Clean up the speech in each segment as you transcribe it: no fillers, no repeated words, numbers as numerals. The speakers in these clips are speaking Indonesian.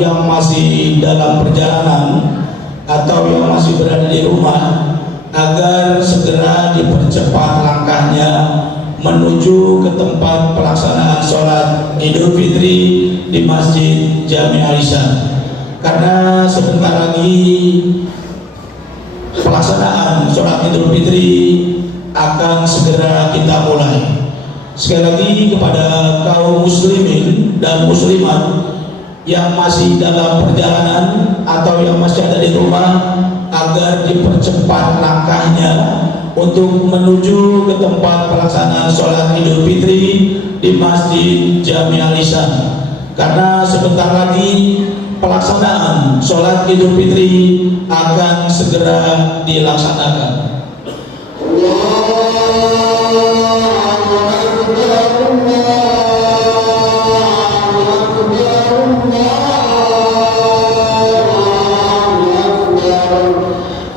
yang masih dalam perjalanan atau yang masih berada di rumah agar segera dipercepat langkahnya menuju ke tempat pelaksanaan sholat Idul Fitri di Masjid Jami Aisyah, karena sebentar lagi pelaksanaan sholat Idul Fitri akan segera kita mulai. Sekali lagi kepada kaum muslimin dan muslimat yang masih dalam perjalanan atau yang masih ada di rumah agar dipercepat langkahnya untuk menuju ke tempat pelaksanaan sholat Idul Fitri di Masjid Jami Aisyah, karena sebentar lagi pelaksanaan sholat Idul Fitri akan segera dilaksanakan.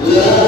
Yeah.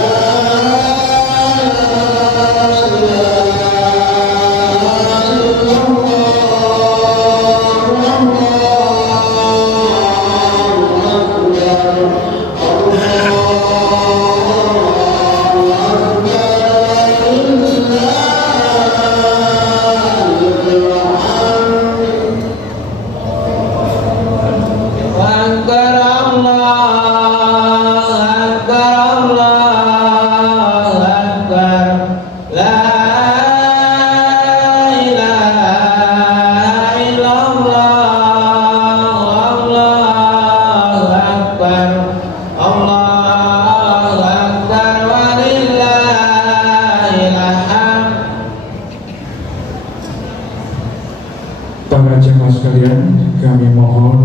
kami mohon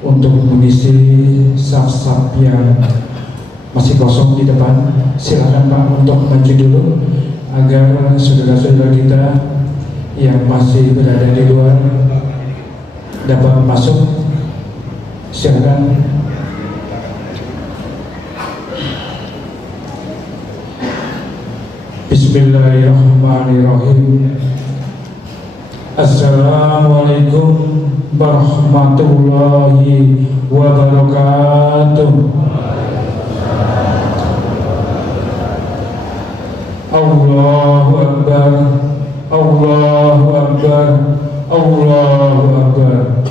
untuk mengisi saf-saf yang masih kosong di depan. Silakan Pak untuk maju dulu agar saudara-saudara kita yang masih berada di luar dapat masuk. Silakan. Bismillahirrahmanirrahim. Assalamualaikum warahmatullahi wabarakatuh. Allahu Akbar, Allahu Akbar, Allahu Akbar.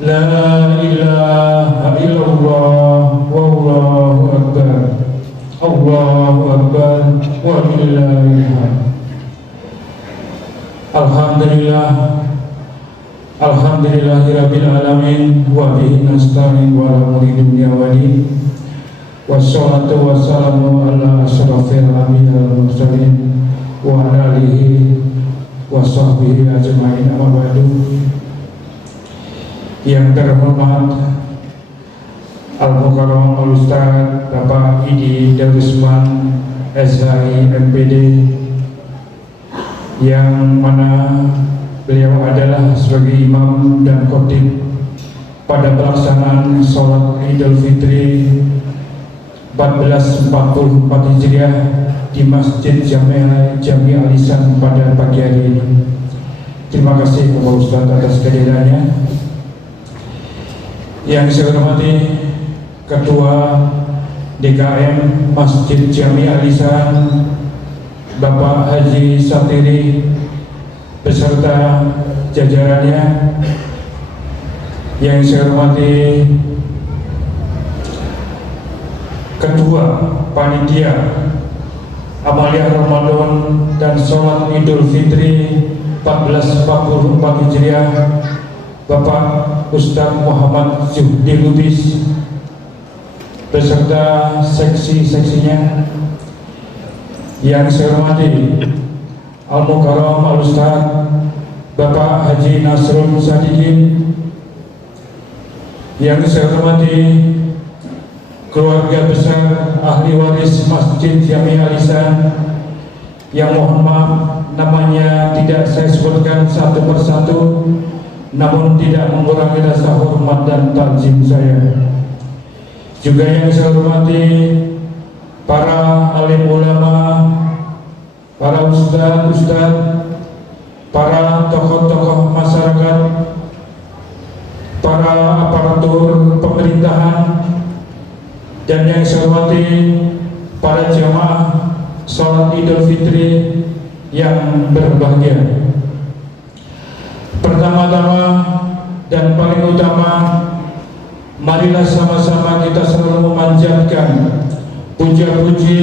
La ilaha illallah, wallahu akbar. Allahu akbar, walillahil hamd. Alhamdulillah, alhamdulillahirabbil alamin, wa bihi nasta'in wa ala umuri dunya wa din. Wassalatu wassalamu ala asyrafil anbiya'i wal mursalin wa ala alihi wa sahbihi ajma'in, amma ba'du. Yang terhormat Al-Mukarram Al-Ustaz Bapak Idi Darusman SHI MPD, yang mana beliau adalah sebagai imam dan khotib pada pelaksanaan sholat Idul Fitri 1444 Hijriah di Masjid Jami Al-Ihsan pada pagi hari ini. Terima kasih kepada Ustaz atas kehadirannya. Yang saya hormati Ketua DKM Masjid Jami Al-Ihsan Bapak Haji Satiri beserta jajarannya. Yang saya hormati Ketua Panitia Amaliyah Ramadan dan Sholat Idul Fitri 1444 Hijriah Bapak Ustaz Muhammad Zuhdi Lubis beserta seksi-seksinya. Yang saya hormati Al-Mukarram Al-Ustaz Bapak Haji Nasrul Sadikin. Yang saya hormati keluarga besar ahli waris Masjid Jami Al-Ihsan, yang mohon maaf namanya tidak saya sebutkan satu persatu, namun tidak mengurangi rasa hormat dan takzim saya. Juga yang saya hormati para alim ulama, para ustaz-ustaz, para tokoh-tokoh masyarakat, para aparatur pemerintahan, dan yang saya hormati para jamaah sholat Idul Fitri yang berbahagia. Pertama-tama dan paling utama, marilah sama-sama kita selalu memanjatkan puja-puji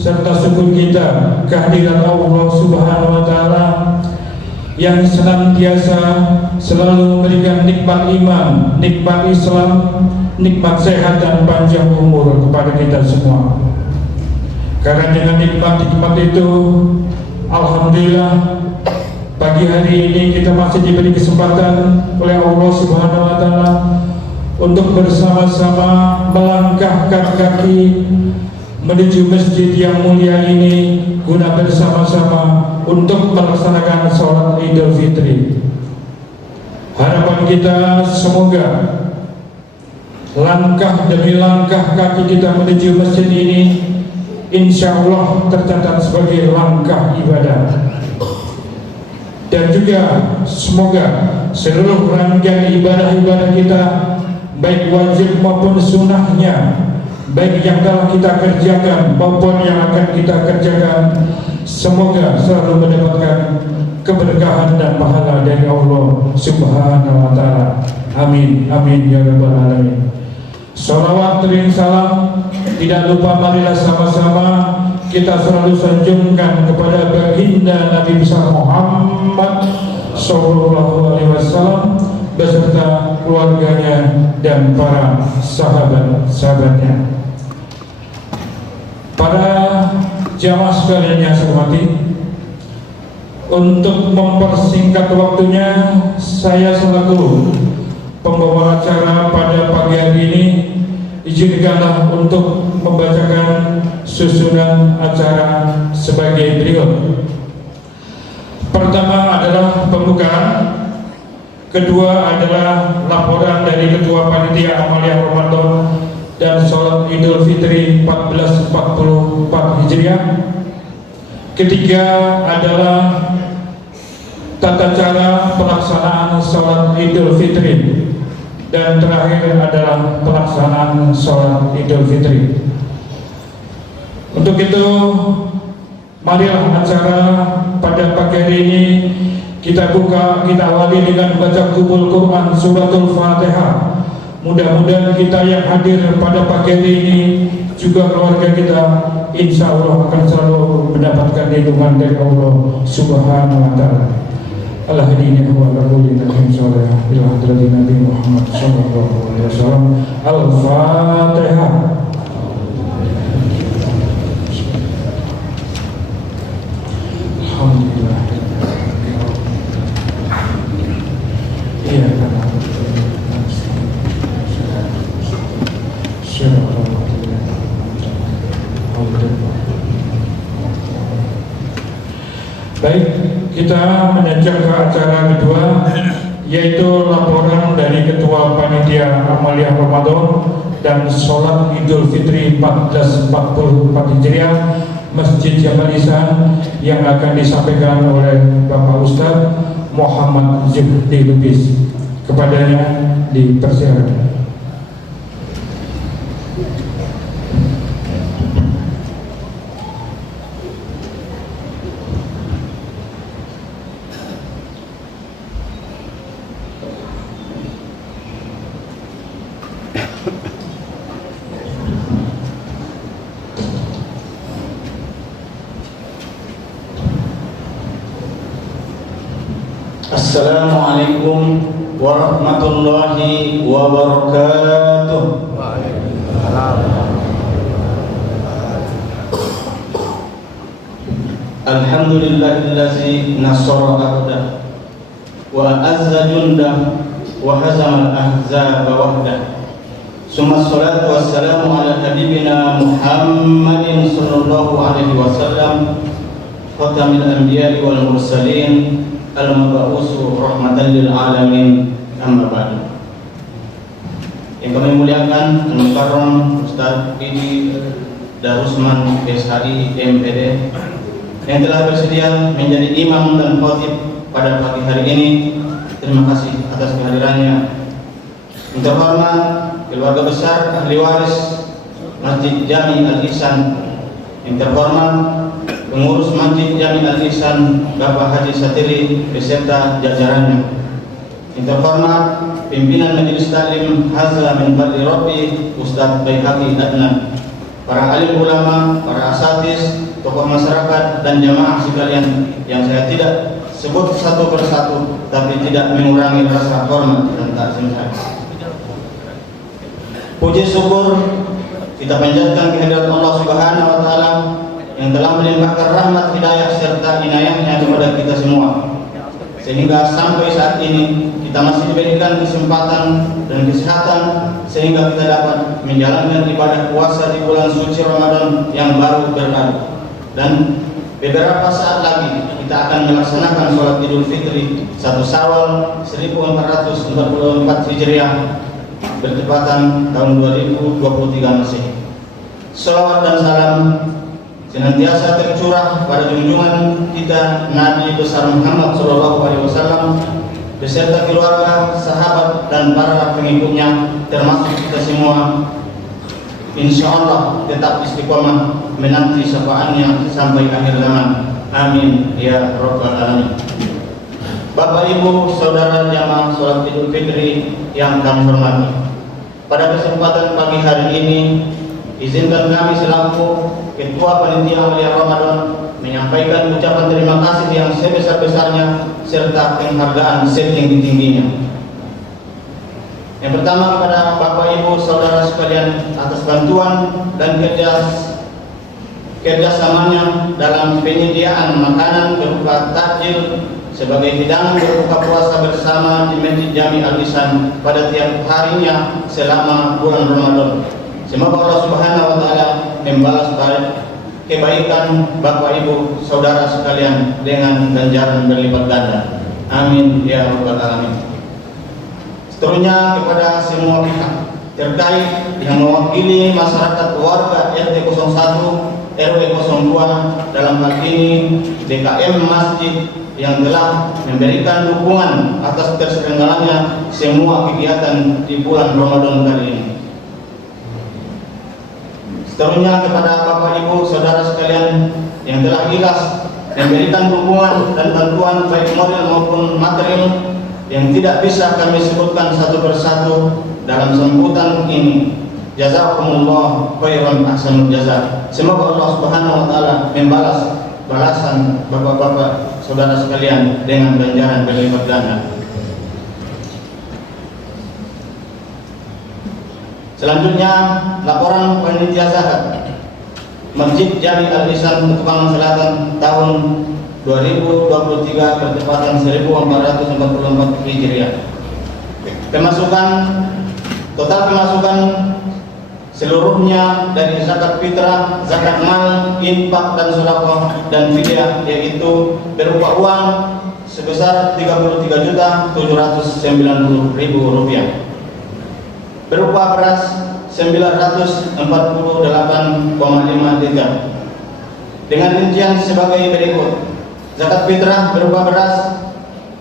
serta syukur kita kehadirat Allah Subhanahu wa Ta'ala yang senantiasa selalu memberikan nikmat iman, nikmat Islam, nikmat sehat dan panjang umur kepada kita semua. Karena dengan nikmat-nikmat itu, alhamdulillah, pagi hari ini kita masih diberi kesempatan oleh Allah Subhanahu wa Ta'ala untuk bersama-sama melangkahkan kaki menuju masjid yang mulia ini guna bersama-sama untuk melaksanakan sholat Idul Fitri. Harapan kita semoga langkah demi langkah kaki kita menuju masjid ini insya Allah tercatat sebagai langkah ibadah. Dan juga semoga seluruh rangkaian ibadah-ibadah kita, baik wajib maupun sunnahnya, baik yang telah kita kerjakan maupun yang akan kita kerjakan, semoga selalu mendapatkan keberkahan dan pahala dari Allah Subhanahu wa Ta'ala. Amin, amin ya rabbal alamin. Sholawat dan salam tidak lupa marilah sama-sama kita selalu sanjungkan kepada baginda Nabi besar Muhammad Sallallahu Alaihi Wasallam beserta keluarganya dan para sahabat-sahabatnya. Para jamaah sekalian yang saya hormati, untuk mempersingkat waktunya, saya selaku pembawa acara pada pagi hari ini, izinkanlah untuk membacakan susunan acara sebagai berikut. Pertama adalah pembukaan, kedua adalah laporan dari Ketua Panitia Amalia Ramadan dan Sholat Idul Fitri 1444 Hijriah. Ketiga adalah tata cara pelaksanaan Sholat Idul Fitri, dan terakhir adalah pelaksanaan Sholat Idul Fitri. Untuk itu, marilah acara pada pagi hari ini kita awali dengan membaca Qubul Quran Suratul Fatihah. Mudah-mudahan kita yang hadir pada pagi hari ini, juga keluarga kita, insya Allah akan selalu mendapatkan lindungan dari Allah Subhanahu wa Ta'ala. Al-Hadini wa al-Qulin al-Himsalih ila hadrati Nabi Muhammad sallallahu alaihi wasallam. Al-Fatihah. Alhamdulillah. Iya, baik, kita melanjutkan ke acara kedua, yaitu laporan dari Ketua Panitia Amalia Ramadan dan Sholat Idul Fitri 1444 Hijriah Masjid Jabal Ihsan, yang akan disampaikan oleh Bapak Ustadz Muhammad Zuhdi Lubis. Kepadanya dipersilakan. Assalamualaikum warahmatullahi wabarakatuh. Alhamdulillahillazi nasara abdah wa azza jundah wa hazama al-ahzaba wahdah. Summa salatu wassalamu ala habibina Muhammadin sallallahu alaihi wasallam, khatamil anbiya'i wal mursalin, al-mab'usu rahmatan lil alamin, amma ba'du. Yang kami muliakan Al-Mukarram Ustaz Didi Darusman SHI MPD, yang telah bersedia menjadi imam dan khatib pada pagi hari ini, terima kasih atas kehadirannya. Yang terhormat keluarga besar ahli waris Masjid Jami Al-Ihsan, yang terhormat pengurus Masjid Jami Al-Ihsan Bapak Haji Satiri beserta jajarannya, yang terhormat pimpinan Majelis Taklim Hazza min Fadli Rabbi Ustadz Baihaqi Adnan, para alim ulama, para asatidz, tokoh masyarakat dan jamaah sekalian yang saya tidak sebut satu persatu, tapi tidak mengurangi rasa hormat dan takzim saya. Puji syukur kita panjatkan kehadirat Allah Subhanahu wa Ta'ala yang telah melimpahkan rahmat, hidayah serta inayahnya kepada kita semua, sehingga sampai saat ini kita masih diberikan kesempatan dan kesehatan sehingga kita dapat menjalankan ibadah puasa di bulan suci Ramadan yang baru berlalu. Dan beberapa saat lagi kita akan melaksanakan sholat Idul Fitri 1 Syawal 1444 Hijriah bertepatan tahun 2023 Masehi. Salawat dan salam senantiasa tercurah pada junjungan kita Nabi besar Muhammad SAW beserta keluarga, sahabat dan para pengikutnya, termasuk kita semua, insya Allah tetap istiqomah menanti syafaatnya sampai akhir zaman. Amin ya rabbal alamin. Bapak Ibu saudara jamaah sholat Idul Fitri yang kami hormati, pada kesempatan pagi hari ini izinkan kami selaku Ketua Panitia Amalia Ramadan menyampaikan ucapan terima kasih yang sebesar-besarnya serta penghargaan setinggi-tingginya. Yang pertama kepada Bapak Ibu saudara sekalian atas bantuan dan kerjasamanya dalam penyediaan makanan berupa takjil sebagai hidangan berbuka puasa bersama di Masjid Jami Al-Ihsan pada tiap harinya selama bulan Ramadan. Semoga Allah Subhanahu wa taala membalas balik kebaikan Bapak Ibu saudara sekalian dengan ganjaran berlipat ganda. Amin ya rabbal alamin. Seterusnya kepada semua pihak terkait yang mewakili masyarakat warga RT 01 RW 02 dalam hal ini DKM Masjid yang telah memberikan dukungan atas terselenggaranya semua kegiatan di bulan Ramadan kali ini. Seterusnya kepada Bapak Ibu saudara sekalian yang telah ikhlas memberikan dukungan dan bantuan baik moral maupun material yang tidak bisa kami sebutkan satu persatu dalam sambutan ini. Jazakumullah khairan ahsanul jaza. Semoga Allah Subhanahu wa taala membalas balasan bapak-bapak saudara sekalian dengan ganjaran berlipat ganda. Selanjutnya laporan panitia zakat Masjid Jami Al-Ihsan Ketubangan Selatan tahun 2023 bertepatan 1444 Hijriah. Total pemasukan seluruhnya dari zakat fitrah, zakat mal, infak dan sedekah dan fidyah yaitu berupa uang sebesar Rp33.790.000, berupa beras 948,5 liter dengan rincian sebagai berikut. Zakat fitrah berupa beras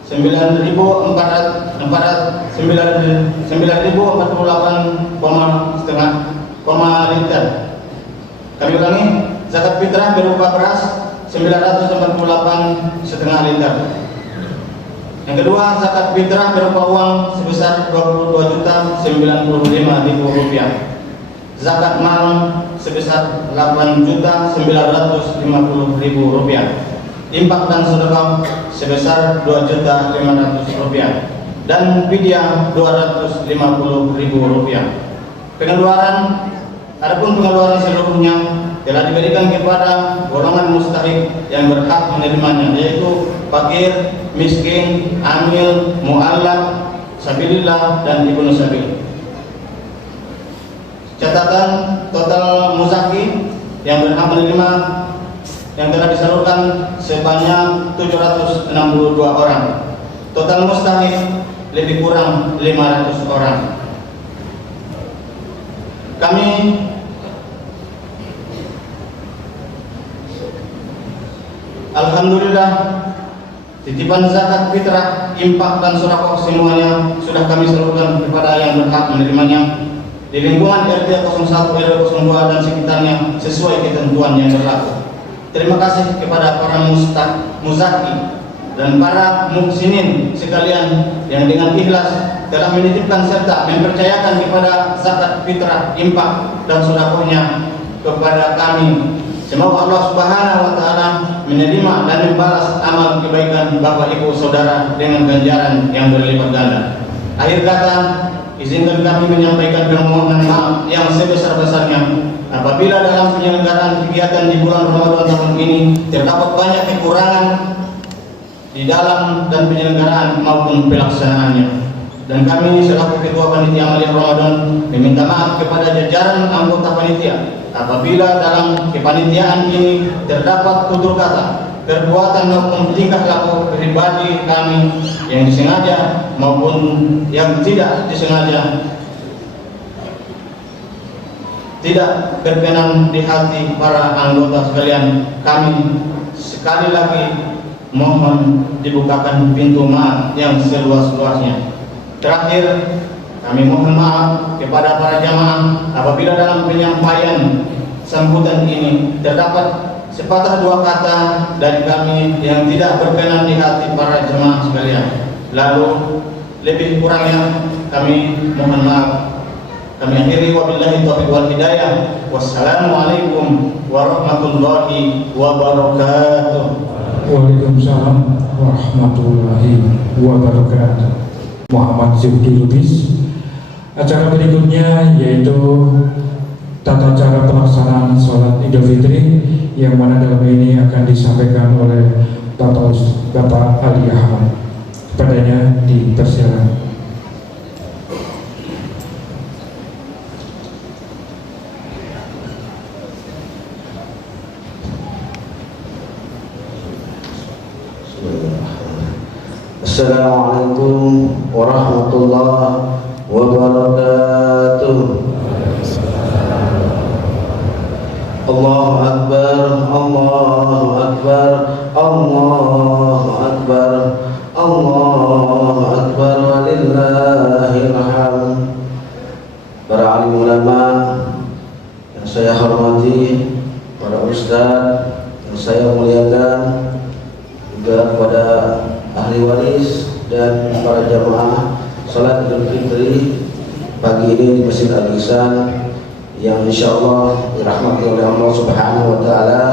9.048,5 liter. Kami ulangi, zakat fitrah berupa beras 948,5 liter. Yang kedua, zakat fitrah berupa uang sebesar Rp22.095.000. Zakat mal sebesar Rp8.950.000. Infak dan sedekah sebesar Rp2.500.000 dan fidyah Rp250.000. Adapun pengeluaran seluruhnya telah diberikan kepada golongan mustahik yang berhak menerimanya, yaitu fakir, miskin, amil, mu'allaf, sabilillah dan ibnu sabil. Catatan total muzaki yang berhak menerima yang telah disalurkan sebanyak 762 orang. Total mustahik lebih kurang 500 orang. Kami alhamdulillah titipan zakat fitrah, infak dan sedekah semuanya sudah kami salurkan kepada yang berhak menerimanya di lingkungan RT 01 RW 02 dan sekitarnya sesuai ketentuan yang berlaku. Terima kasih kepada para muzaki dan para muhsinin sekalian yang dengan ikhlas telah menitipkan serta mempercayakan kepada zakat fitrah, infak dan sedekahnya kepada kami. Semoga Allah Subhanahu wa taala menerima dan membalas amal kebaikan Bapak Ibu Saudara dengan ganjaran yang berlipat ganda. Akhir kata, izinkan kami menyampaikan permohonan maaf yang sebesar-besarnya apabila dalam penyelenggaraan kegiatan di bulan Ramadan tahun ini terdapat banyak kekurangan di dalam dan penyelenggaraan maupun pelaksanaannya. Dan kami selaku Ketua Panitia Amalia Ramadan meminta maaf kepada jajaran anggota panitia apabila dalam kepanitiaan ini terdapat tutur kata, perbuatan maupun tingkah laku pribadi kami yang disengaja maupun yang tidak disengaja tidak berkenan di hati para anggota sekalian. Kami sekali lagi mohon dibukakan pintu maaf yang seluas-luasnya. Terakhir, kami mohon maaf kepada para jamaah apabila dalam penyampaian sambutan ini terdapat sepatah dua kata dari kami yang tidak berkenan di hati para jemaah sekalian. Lalu lebih kurangnya kami mohon maaf. Kami akhiri wabillahi taufiq wal hidayah. Wassalamualaikum warahmatullahi wabarakatuh. Waalaikumsalam warahmatullahi wabarakatuh. Muhammad Zubdi Lubis. Acara berikutnya yaitu tata cara pelaksanaan sholat Idul Fitri yang mana dalam ini akan disampaikan oleh Bapak Ali Ahmad. Kepadanya dipersilakan. Assalamualaikum warahmatullahi wabarakatuh. Allahu Akbar, Allahu Akbar, Allahu Akbar, Allahu Akbar, walillahil hamd. Para alim ulama yang saya hormati, para ustaz yang saya muliakan, juga kepada ahli waris dan para jamaah salat Idul Fitri pagi ini di Masjid Al-Ihsan yang insyaallah dirahmati oleh Allah Subhanahu wa taala.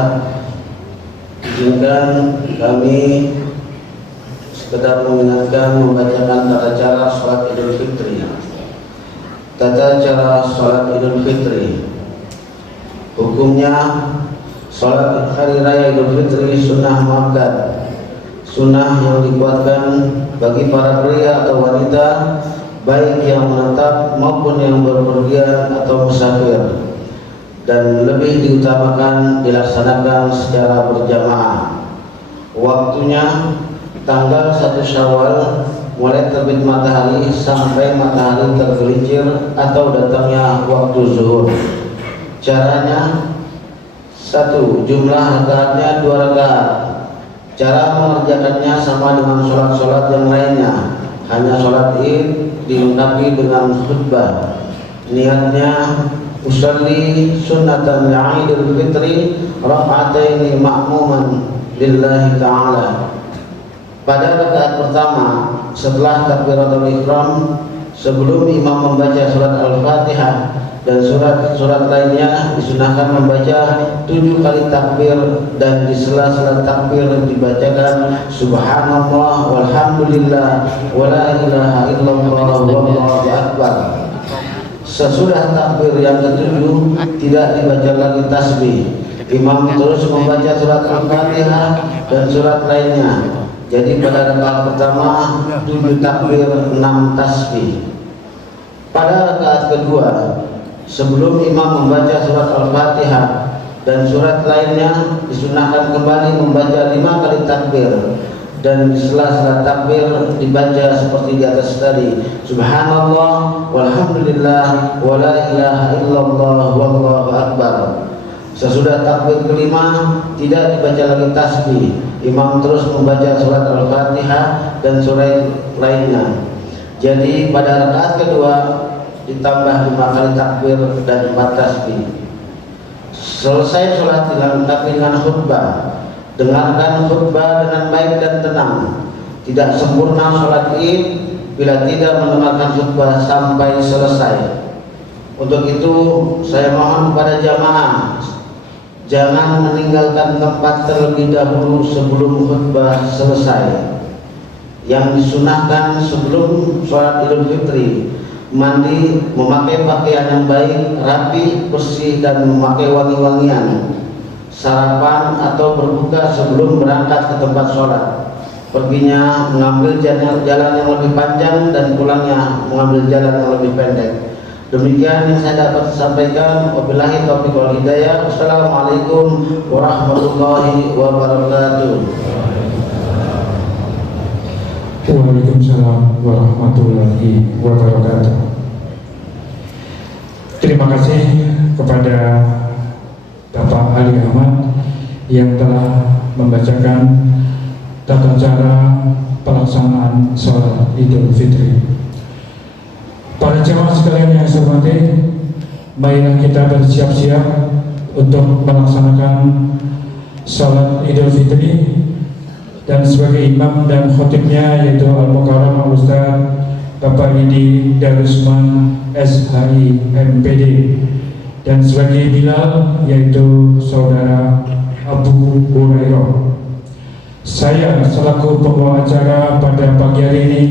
Izinkan kami sekedar mengingatkan membacakan tata cara salat Idul Fitri. Tata cara salat Idul Fitri. Hukumnya salat hari raya Idul Fitri sunnah muakkad. Sunnah yang dikuatkan bagi para pria atau wanita, baik yang menetap maupun yang berpergian atau musafir, dan lebih diutamakan dilaksanakan secara berjamaah. Waktunya tanggal 1 Syawal mulai terbit matahari sampai matahari tergelincir atau datangnya waktu zuhur. Caranya: 1. Jumlah rakaatnya 2 rakaat. Cara mengerjakannya sama dengan sholat-sholat yang lainnya, hanya sholat id dilengkapi dengan khutbah. Niatnya: usolli sunnatan Idul Fitri raka'ataini ma'muman lillahi ta'ala. Pada rakaat pertama setelah takbiratul ihram, sebelum imam membaca surat Al-Fatihah dan surat-surat lainnya, disunahkan membaca 7 kali takbir, dan di sela-sela takbir dibacakan subhanallah walhamdulillah wala ilaha illallah wallahu akbar. Sesudah takbir yang ke-7 tidak dibaca lagi tasbih. Imam terus membaca surat Al-Fatihah dan surat lainnya. Jadi pada rakaat pertama 7 takbir, 6 tasbih. Pada rakaat kedua, sebelum imam membaca surat Al-Fatihah dan surat lainnya, disunahkan kembali membaca 5 kali takbir, dan di sela-sela takbir dibaca seperti di atas tadi, subhanallah walhamdulillah wala ilaha illallah wallahu akbar. Sesudah takbir kelima tidak dibaca lagi tasbih. Imam terus membaca surat Al-Fatihah dan surat lainnya. Jadi pada rakaat kedua ditambah 5 kali takbir dan 4 tasbih. Selesai sholat dilengkapi dengan khutbah. Dengarkan khutbah dengan baik dan tenang. Tidak sempurna sholat id bila tidak mendengarkan khutbah sampai selesai. Untuk itu saya mohon kepada jamaah, jangan meninggalkan tempat terlebih dahulu sebelum khutbah selesai. Yang disunahkan sebelum sholat Idul Fitri: mandi, memakai pakaian yang baik, rapi, bersih, dan memakai wangi-wangian. Sarapan atau berbuka sebelum berangkat ke tempat sholat. Perginya mengambil jalan yang lebih panjang dan pulangnya mengambil jalan yang lebih pendek. Demikian yang saya dapat sampaikan. Wabillahi taufiq wal hidayah. Wassalamualaikum warahmatullahi wabarakatuh. Waalaikumsalam warahmatullahi wabarakatuh. Terima kasih kepada Bapak Ali Ahmad yang telah membacakan tata cara pelaksanaan sholat Idul Fitri. Para jemaah sekalian yang saya hormati, marilah kita bersiap-siap untuk melaksanakan sholat Idul Fitri. Dan sebagai imam dan khotibnya yaitu Al-Mukarram Al-Ustaz Bapak Idi Darusman SHI MPD, dan sebagai Bilal yaitu Saudara Abu Hurairah. Saya selaku pembawa acara pada pagi hari ini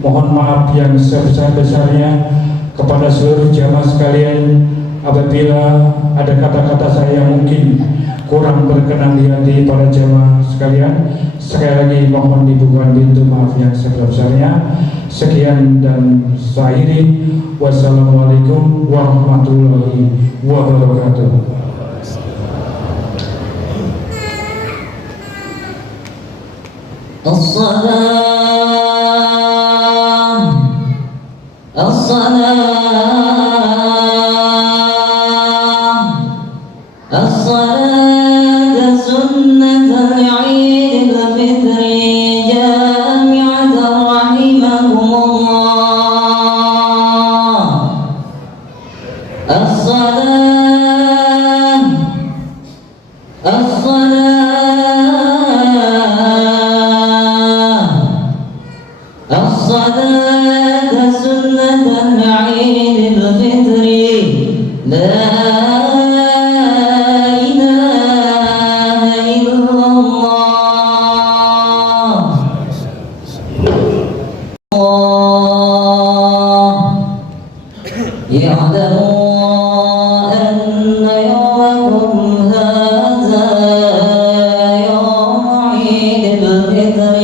mohon maaf yang sebesar-besarnya kepada seluruh jamaah sekalian. Apabila ada kata-kata saya mungkin kurang berkenan di hati para jemaah sekalian, sekali lagi mohon dibuka pintu maaf yang sebesar-besarnya. Sekian dan saya akhiri. Wassalamualaikum warahmatullahi wabarakatuh. الصلاة سنة العيد الفطر جامعة رحمكم الله. الصلاة سنة العيد الفطر لا اعلموا أن يومكم هذا يوم عيد الفطر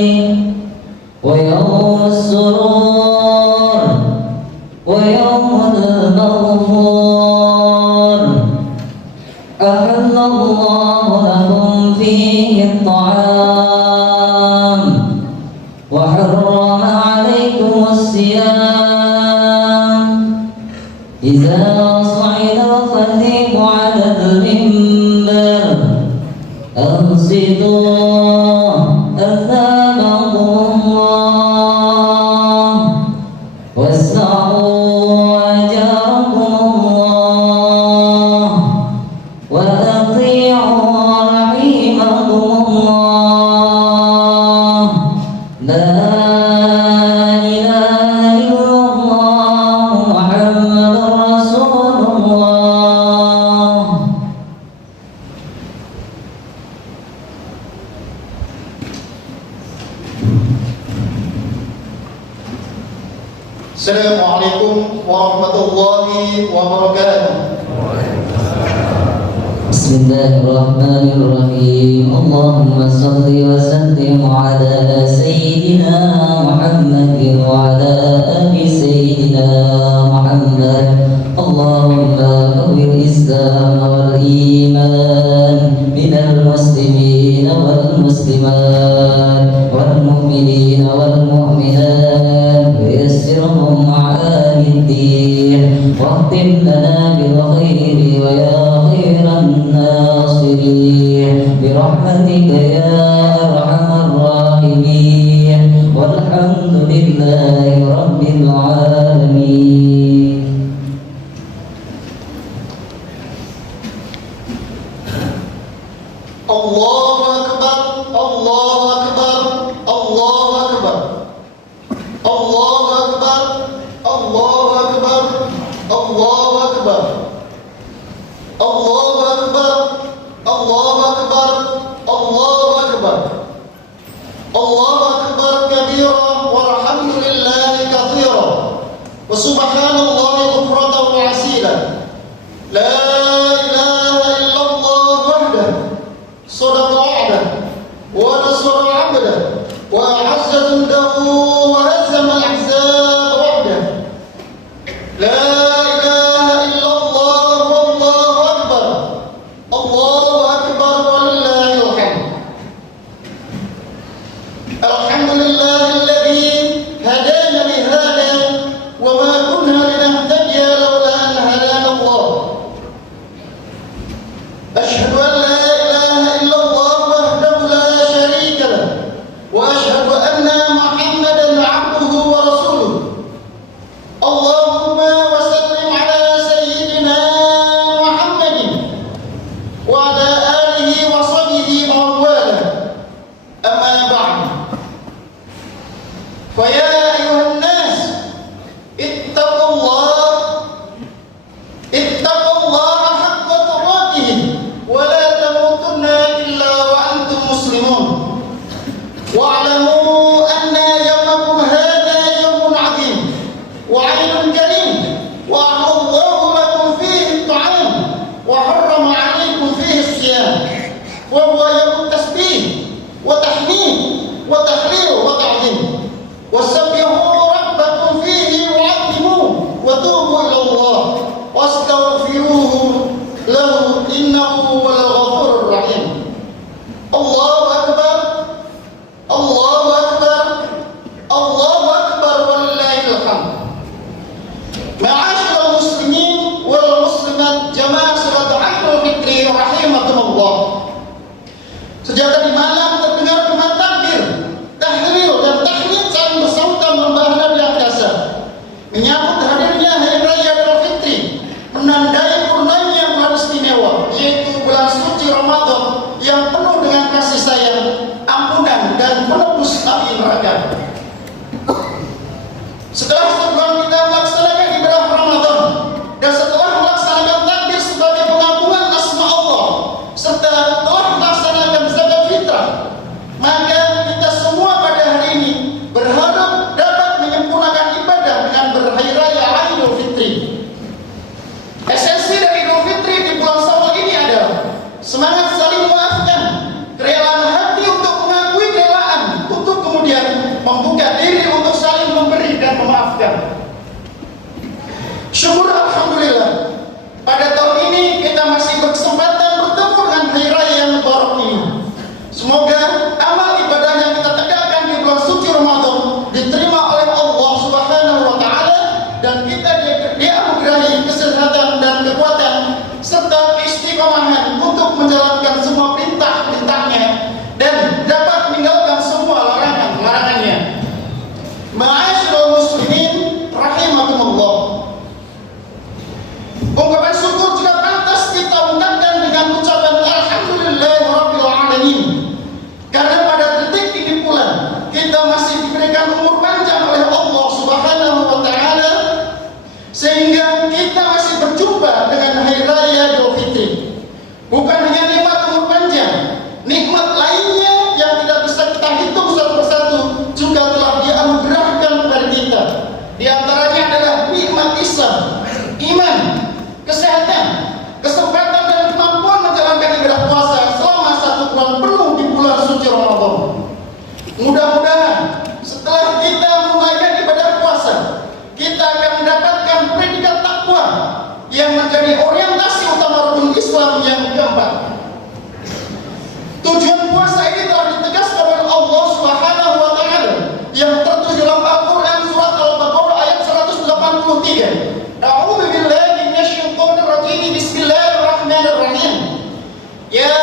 ويوم السرور ويوم المغفور. أحل الله لكم فيه الطعام وحرم عليكم الصيام. إذا صعد الخطيب على المنبر أنصتوا أثابكم الله واسمعوا أجاركم الله وأطيعوا رحيمكم الله. لا إله إلا الله محمد رسول الله. Assalamualaikum warahmatullahi wabarakatuh. بسم الله الرحمن الرحيم. اللهم صل وسلم على سيدنا محمد وعلى آل سيدنا محمد. اللهم قوي الإسلام والإيمان من المسلمين والمسلمات والمؤمنين والمؤمنات ويسرهم معاني الدين واختم لنا بالخير ويا خير الناصرين برحمتك يا أرحم الراحمين والحمد لله رب العالمين. Allahu Akbar, Allahu Akbar, Allahu Akbar, Allahu Akbar, Allahu Akbar, Allahu Akbar, Allahu Akbar, Allahu Akbar, Allahu Akbar, Allahu Akbar kabira walhamdulillahi katsira wa subhanallahi bukratan wa asila. La ilaha illallah wahdahu صدق وعده ونصر عبده وأعز جنده وهزم الأحزاب وحده. لا إله إلا الله والله أكبر. الله أكبر ولله الحمد. الحمد لله الذي هدانا لهذا وما كنا لنهتدي وهو يوم التسبيح وتحميد وتهليل وتعظيم وسبحوا ربكم فيه وعظموه وتوبوا إلى الله واستغفروه له إنه هو الغفور الرحيم. الله أكبر الله أكبر الله أكبر ولله الحمد. معاشر المسلمين والmuslimat jamaah salat Idul Fitri rahimakumullah. Sejak tadi malam terdengar gema takbir, tahlil dan tahmid saling bersautan membahana di angkasa menyambut hadirnya hari raya Idul Fitri, menandai purnanya bulan istimewa, yaitu bulan suci Ramadan yang penuh dengan kasih sayang, ampunan dan penebus api neraka. Setelah sebulan kita melaksanakan ibadah Ramadan dan setelah melaksanakan takbir sebagai pengagungan asma Allah serta telah melaksanakan zakat fitrah, maka kita semua pada hari ini berharap dapat menyempurnakan ibadah dengan berhari raya Idul Fitri. Esensi dari Idul Fitri di bulan Syawal ini adalah semangat saling memaafkan, kerelaan hati untuk mengakui kerelaan, untuk kemudian membuka diri untuk saling memberi dan memaafkan. Syukur alhamdulillah, pada tahun ini kita masih berkesempatan bertemu dengan hari raya yang mubarak ini. Semoga amal ibadah yang kita tegakkan di bulan suci Ramadan diterima oleh Allah Subhanahu wa taala dan kita dianugerahi kesehatan dan kekuatan serta istiqomahan untuk menjalankan semua perintah-perintahnya dan dapat meninggalkan semua larangan-larangannya. Ma'asyiral muslimin rahimakumullah. Ungkapan syukur juga pantas kita ungkapkan dengan ucapan alhamdulillahirabbil alamin. Karena pada detik ini pula kita masih diberikan umur panjang oleh Allah Subhanahu wa taala sehingga kita masih berjumpa dengan hari raya Idul Fitri. Bukan hanya nikmat umur panjang, nikmat lainnya yang tidak bisa kita hitung satu persatu juga telah dianugerahkan kepada kita. Di antaranya adalah nikmat Islam, iman, kesehatan, kesempatan dan kemampuan menjalankan ibadah puasa selama 1 bulan penuh di bulan suci Ramadan. Mudah-mudahan setelah kita menunaikan ibadah puasa, kita akan mendapatkan predikat takwa yang menjadi orientasi utama rukun Islam yang keempat. Tujuan puasa ini telah ditegaskan oleh Allah Subhanahu wa taala yang tertulis dalam Al-Qur'an surat Al-Baqarah ayat 183. A'udzu billahi minasyaitonir rajim. Bismillahirrahmanirrahim. Ya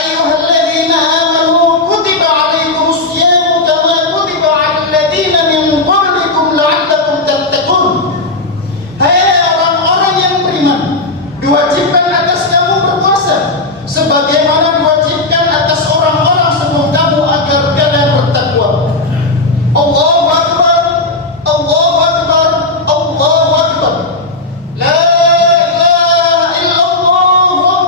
ayyuhalladzina amanu kutiba 'alaikumus syiyamu kama kutiba 'alal ladzina min qablikum la'allakum tattaqun. Hai orang-orang yang beriman, diwajibkan atas kamu berpuasa sebagaimana diwajibkan atas orang-orang sebelum kamu agar kalian bertakwa. Allahu akbar, Allahu akbar, Allahu akbar. La ilaha illallah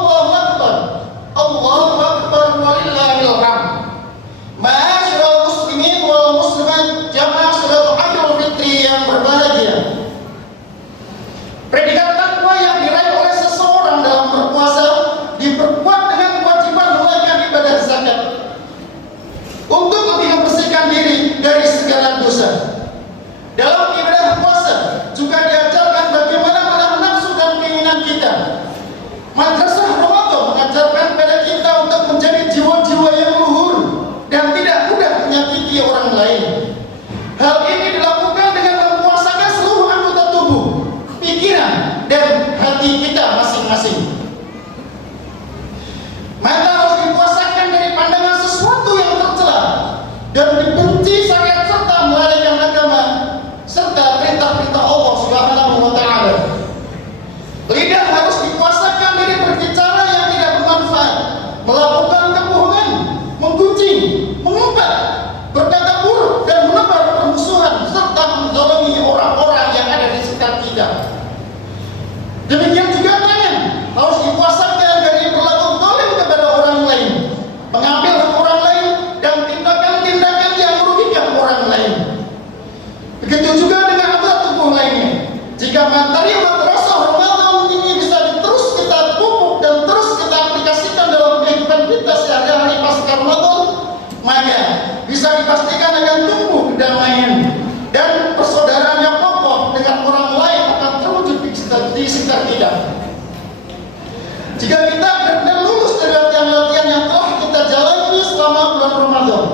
Jika kita benar-benar lulus dari latihan-latihan yang telah kita jalani selama bulan Ramadan,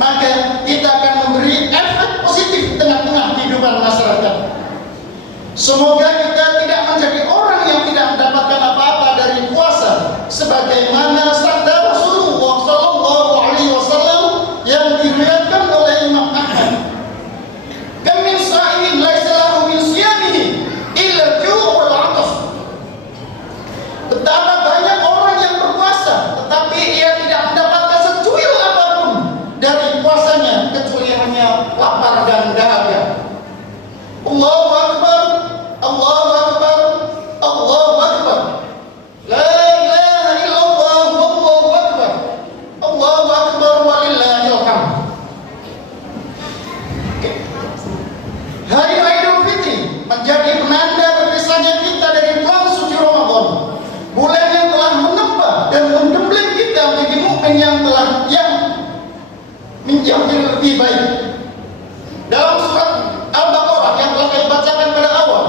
maka kita akan memberi efek positif di tengah-tengah kehidupan masyarakat. Semoga kita tidak menjadi orang yang tidak mendapatkan apa-apa dari puasa, sebagaimana sabda Rasulullah Sallallahu Alaihi Wasallam yang diriwayatkan oleh Imam Ahmad. Kam min sa'imin laisa lahu min siyamihi illa al-ju' wal 'ataf. Betapa banyak orang yang berpuasa, tetapi ia tidak mendapatkan secuil apapun dari puasanya kecuali hanya lapar dan dahaga. Allahu Akbar, Allahu Akbar, Allahu Akbar. La ilaha illallah, Allahu Akbar. Allahu Akbar walillahil hamd. Hari Idul Fitri menjadi penanda berpisahnya kita dari bulan suci Ramadan, bulan yang telah menempa dan menggembleng kita menjadi mukmin yang menjadi lebih baik. Dalam surat Al-Baqarah yang telah saya bacakan pada awal,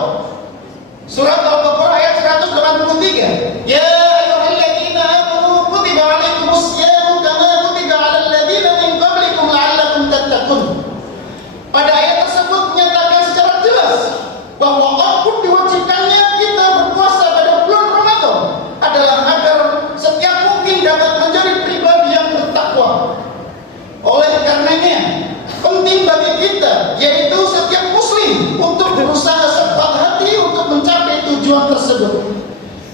surat Al-Baqarah ayat 183, ya ayyuhalladzina amanu kutiba alaikumus syiyamu kama kutiba alal ladzina min qablikum la'allakum tattaqun. Pada ayat tersebut menyatakan secara jelas bahwa apapun diwajibkannya kita berpuasa pada bulan Ramadan adalah agar setiap mukmin dapat menjadi pribadi yang bertakwa. Oleh karenanya penting bagi kita, yaitu setiap muslim, untuk berusaha sekuat hati untuk mencapai tujuan tersebut.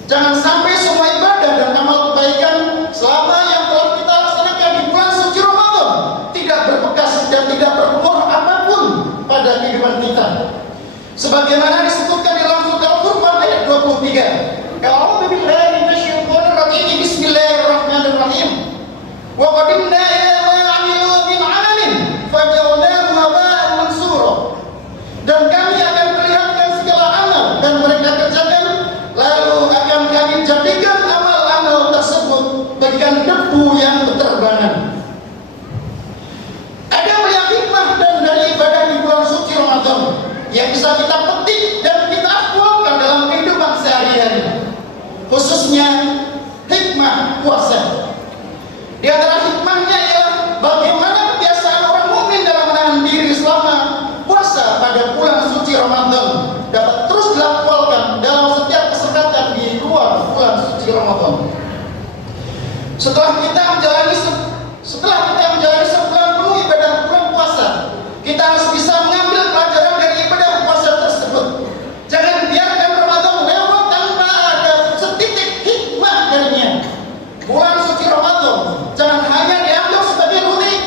Jangan sampai semua ibadah dan amal kebaikan selama yang telah kita laksanakan di bulan suci Ramadan tidak berbekas dan tidak berpengaruh apapun pada kehidupan kita. Sebagaimana disebutkan dalam surat Al-Furqan ayat 23. A'udzu billahi minasyaitonir rajim. Bismillahirrahmanirrahim. Wa qadimna ila ma 'amilu min 'amalin faj'alnahu haba'an mansura. Dan kami akan perlihatkan segala amal dan mereka kerjakan, lalu akan kami jadikan amal-amal tersebut bagikan debu yang berterbangan. Ada banyak hikmah dan dari ibadah di bulan suci Ramadan yang bisa kita petik dan kita aktualkan dalam kehidupan sehari-hari, khususnya hikmah puasa. Di antara hikmahnya ialah bagaimana kebiasaan orang mukmin dalam menahan diri selama puasa pada bulan suci Ramadan dapat terus dilakukan dalam setiap kesempatan di luar bulan suci Ramadan. Setelah kita menjalani sebulan penuh ibadah bulan puasa, kita harus bisa mengambil pelajaran dari ibadah puasa tersebut. Jangan biarkan Ramadan lewat tanpa ada setitik hikmah darinya. Bulan suci Ramadan jangan hanya dianggap sebagai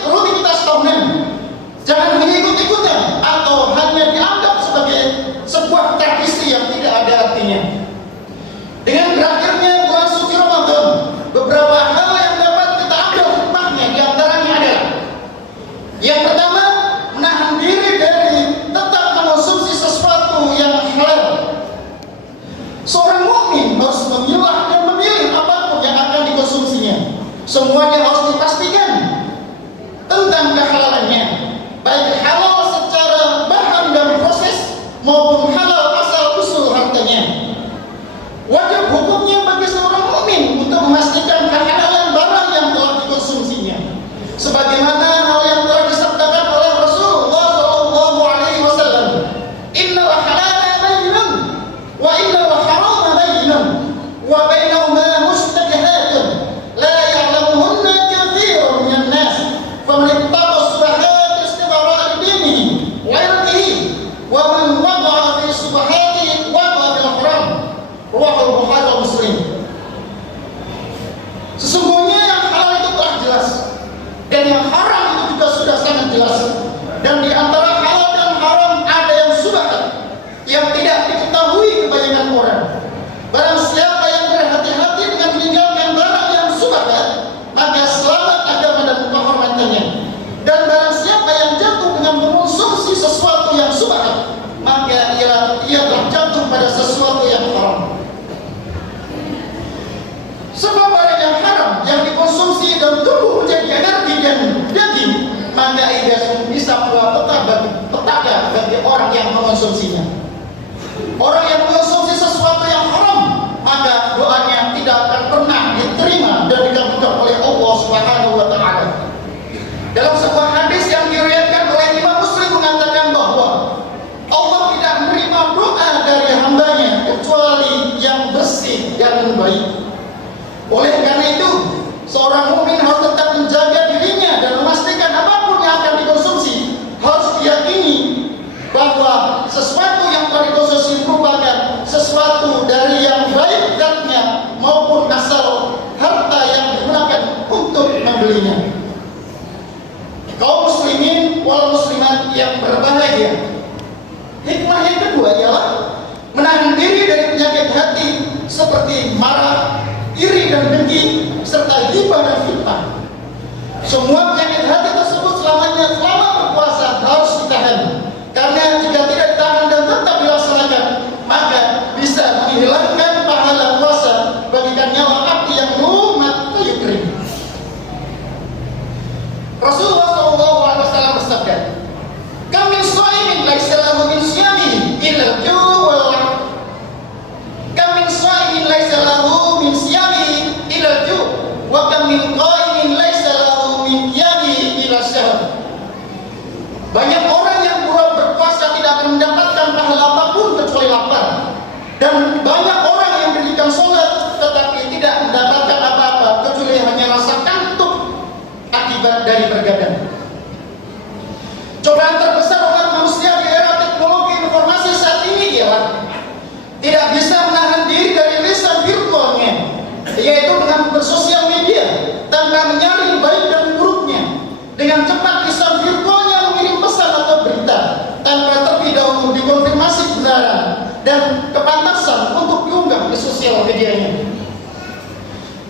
rutinitas tahunan, jangan hanya ikut-ikutan atau hanya dianggap sebagai sebuah tradisi yang tidak ada artinya. Dengan berakhirnya bulan suci Ramadan, beberapa hal yang dapat kita ambil hikmahnya diantaranya adalah: yang pertama, menahan diri dari tetap mengonsumsi sesuatu yang halal. Seorang mukmin harus memilah dan memilih apapun yang akan dikonsumsinya. Semuanya harus dipastikan tentang kehalalannya, baik halal secara bahan dan proses maupun halal asal usul hartanya. Wajib hukumnya bagi seorang mukmin untuk memastikan kehalalan barang yang telah dikonsumsinya, sebagaimana hal yang telah disabdakan oleh Rasulullah Sallallahu Alaihi Wasallam, Innal halala bayyinun wa innal harama bayyinun wa bainahuma mushtabihatun la ya'lamuhunna katsirun minan nas faman ittaqa subahat istibara dinihi wa irdihi wa man waqa'a fi subahati waqa'a fil haram. Riwayat Bukhari dan Muslim. Sesungguhnya yang halal itu telah jelas dan yang haram itu juga sudah sangat jelas. Dan di antara halal dan haram ada yang subhat, yang tidak diketahui kebanyakan orang. Barang siapa yang berhati-hati dengan meninggalkan barang yang subhat, maka selamat agama dan kehormatannya. Dan barang siapa yang jatuh dengan mengonsumsi sesuatu yang subhat, maka ia telah jatuh pada sesuatu yang haram. Sebab barang yang haram yang dikonsumsi dan tumbuh menjadi energi dan daging, maka ia bisa pula petaka bagi orang yang mengonsumsinya. Orang yang mengonsumsi sesuatu yang haram, maka doanya tidak akan serta ghibah dan fitnah. Semua penyakit hati tersebut selama berpuasa harus ditahan, karena jika tidak ditahan dan tetap dilaksanakan, maka bisa menghilangkan pahala puasa bagikan nyawa abdi yang lumat kayu kering. Rasulullah SAW bersabda, "Kam min shaimin laisa lahu min siyamihi illa al-ju' wal 'ath. Kam min shaimin laisa lahu min siyamihi illa al-ju' wa kam min qa'imin laisa lahu min qiyamihi illa syahr." Banyak orang yang berpuasa tidak akan mendapatkan pahala apapun kecuali lapar, dan banyak orang yang mendirikan sholat tetapi tidak mendapatkan apa-apa kecuali hanya rasa kantuk akibat dari bergadang. Cobaan terbesar umat manusia di era teknologi informasi saat ini ialah tidak bisa menahan diri dari lisan virtualnya, yaitu dengan bersosial media tanpa menyaring baik dan buruknya. Dengan cepat lisan virtualnya mengirim pesan atau berita tanpa terlebih dahulu dikonfirmasi kebenaran dan kepantasan untuk diunggah di sosial medianya.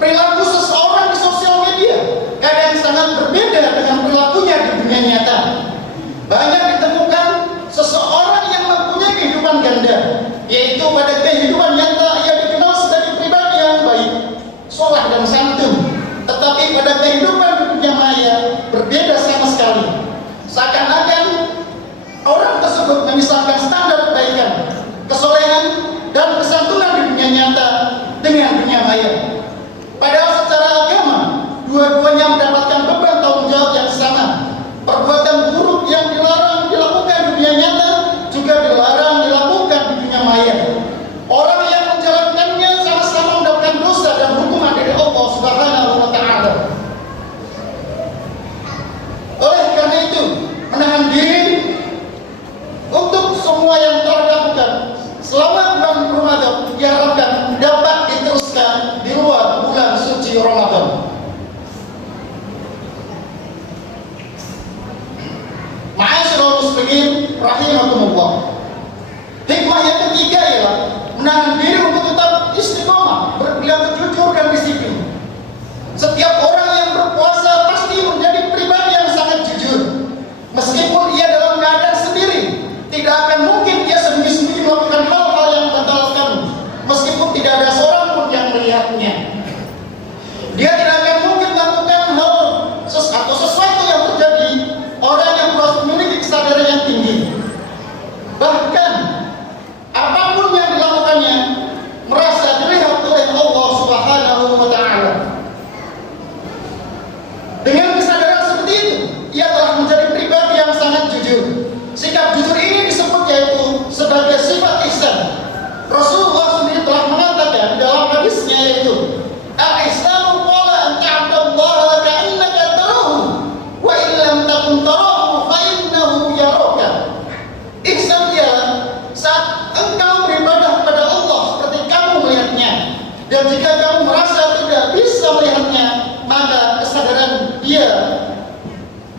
Perilaku seseorang di sosial media kadang sangat berbeda dengan perilakunya di dunia nyata. Banyak ditemukan seseorang yang mempunyai kehidupan ganda, yaitu pada kehidupan nyata ia dikenal sebagai pribadi yang baik, soleh dan santun, tetapi pada kehidupan di dunia maya berbeda sama sekali. Seakan-akan orang tersebut memisahkan standar kebaikan, kesolehan, dan kesantunan di dunia nyata dengan dunia maya. Padahal secara agama, dua-duanya mendapatkan beban tanggung jawab yang sama. Perbuatan buruk yang dilarang dilakukan di dunia nyata juga dilarang dilakukan di dunia maya. Orang yang menjalankannya sama-sama mendapatkan dosa dan hukuman dari Allah Subhanahu wa Ta'ala. Oleh karena itu, menahan diri untuk semua yang telah dilakukan selama bulan Ramadan diharapkan dapat diteruskan di luar bulan suci Ramadan. Ma'asyiral muslimin rahimakumullah. Hikmah yang ketiga ialah menahan diri untuk tetap istiqomah, berperilaku jujur dan disiplin. Setiap orang yang berpuasa pasti menjadi pribadi yang sangat jujur. Meskipun ia dalam keadaan sendiri, tidak akan mungkin ia sendiri-sendiri melakukan hal-hal yang membatalkan, meskipun tidak ada seorang pun yang melihatnya. Dia tidak akan mungkin melakukan hal atau sesuatu yang terjadi orang yang memiliki kesadaran yang tinggi. Bahkan apapun yang dilakukannya merasa dilihat oleh Allah Subhanahu wa Ta'ala. Dengan kesadaran seperti itu, ia telah menjadi pribadi yang sangat jujur. Sikap jujur ini disebut yaitu sebagai sifat ihsan. Rasulullah sendiri telah mengatakan dalam hadisnya yaitu, "Al-ihsanu qala an ta'budallaha ka'annaka tarahu wa in lam takun tarahu fa innahu yaraka." Ihsan ialah saat engkau beribadah kepada Allah seperti kamu melihatnya, dan jika kamu merasa tidak bisa melihatnya, maka kesadaran dia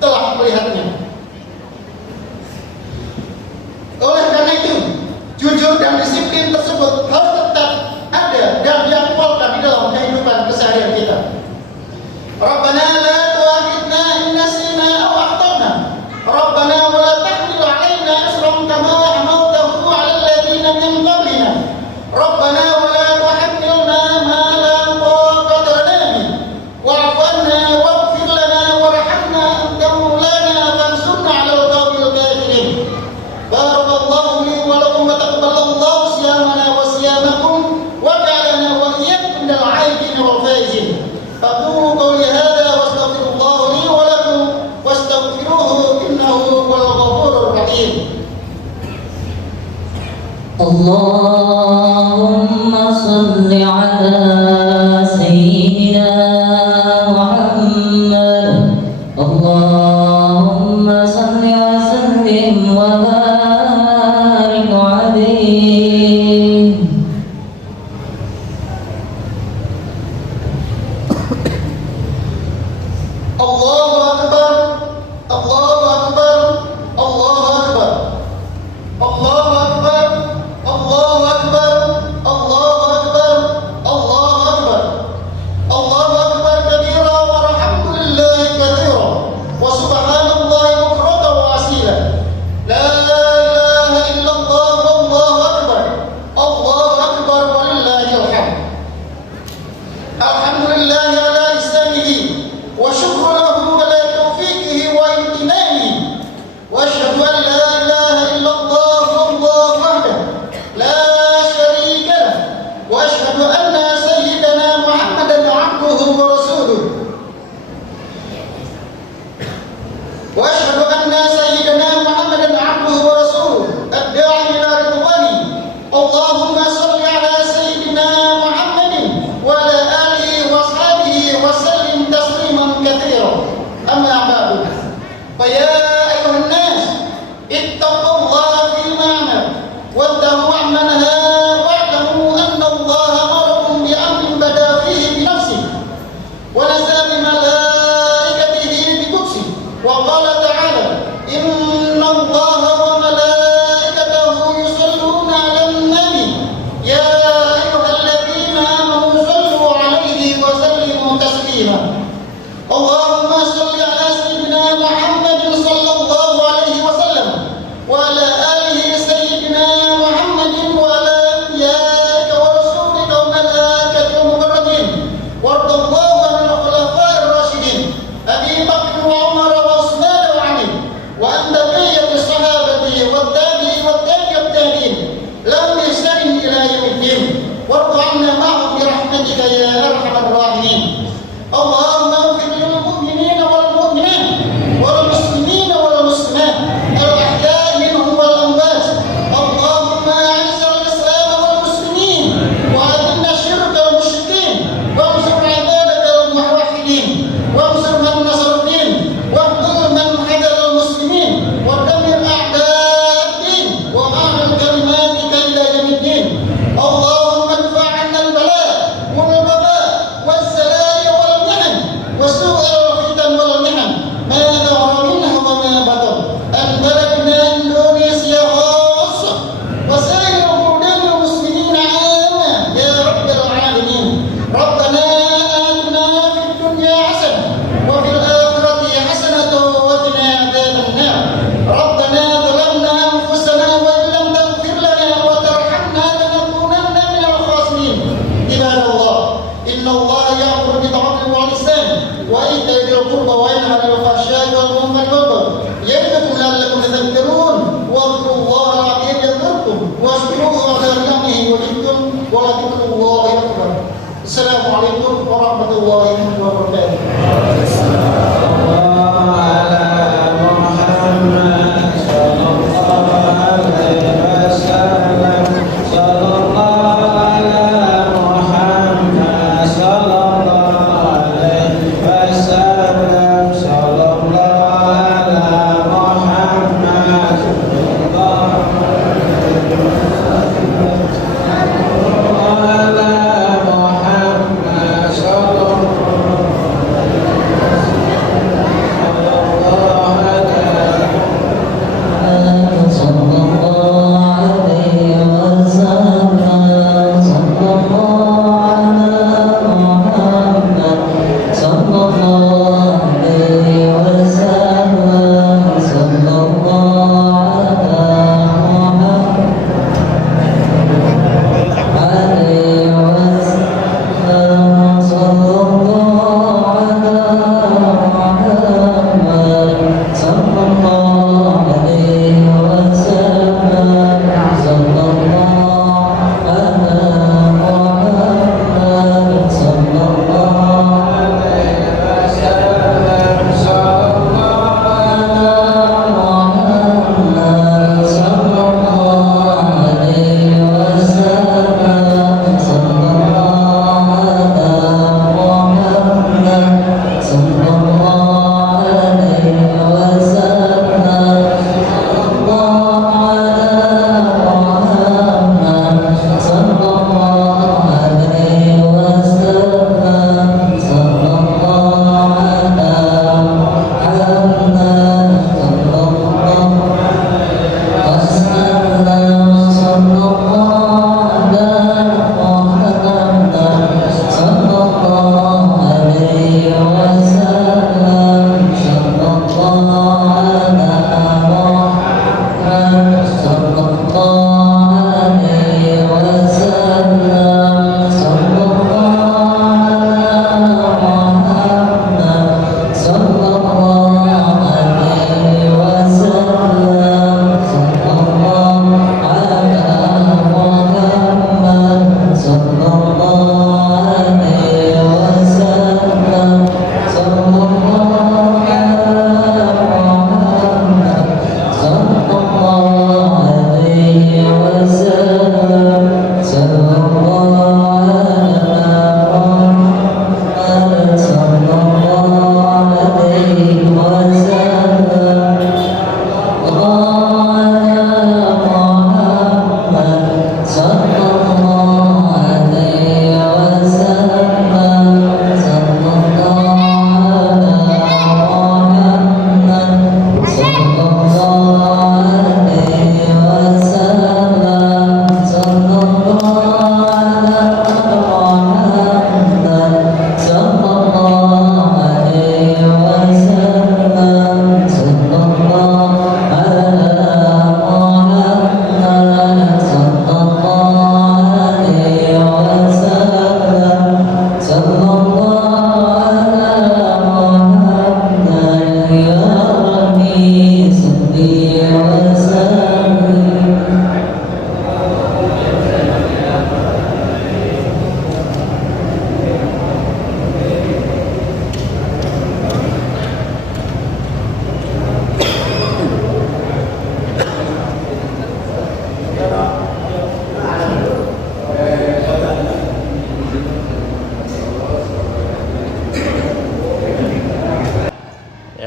telah melihatnya. Oleh karena itu, jujur dan disiplin tersebut harus tetap ada dan diaktualkan di dalam kehidupan keseharian kita. Rabbana la tu'akhidna in nasina aw akhtana. Rabbana wa la tahmil 'alaina isran kama hamaltahu 'alal ladzina min qablina. Rabbana wa la tuhammilna ma la taqata lana bihi. Wa'fu 'anna waghfir lana warhamna anta maulana fansurna 'alal qawmil kafirin. Barakallahu li wa lakum wa taqabbalallahu siyamana wa siyamakum wa ja'alana wa iyyakum minal 'aibin wal faizin. Aqulu qawli hadha wa astaghfirullah li wa lakum wastaghfiruhu innahu huwal ghafurur rahim. Allahumma salli ala sayyidina Muhammad. Allahumma salli wa sallim wa barik alaihi. Allahu akbar, Allahu akbar, Allahu akbar, Allahu akbar, Allahu Alhamdulillah ala ihsanihi wa syukru lahu ala taufiqihi wa imtinanihi wa asyhadu an la ilaha illallah wallahu wahdahu la syarika lah wa asyhadu anna sayyidana Muhammadan abduhu wa rasuluh wa asyhadu anna sayyidana Muhammadan abduhu wa rasuluh ad-da'i ila ridwani Allahumma salli ala sayyidina Muhammadin wa ala alihi wa ashabihi wa sallim tasliman katsiran amma ba'du fa ya ayuhan nas ittaqullaha fil ma'mar wattahu amanaha wa'lamu anna Allaha amarakum bi amrin bada fihi bi nafsihi wa nazala bi malaikatihi bi qudsihi wa qala ta'ala inna Allaha wa malaikatahu yusalluna 'alan nabi ya ayyuhalladzina amanu sallu 'alaihi wa sallimu taslima Allahumma salli ala sayyidina Muhammadin sallallahu alaihi wasallam wa ala alihi sayyidina Muhammadin wa ala anbiya'ika wa rasulika wa malaikatika muqarrabin warḍallahu 'anil khulafa'ir rasyidin Abi Bakr wa Umar wa Utsman wa 'Ali wa an baqiyati sahabati wa tabi'in wa tabi'ut tabi'in lam yahsin ila yaumiddin warḍa 'anna ma'hum bi rahmatika ya arhamar rahimin Allahumma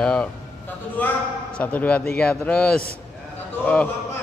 Ayo. 1 2 3 terus. 1 2 4.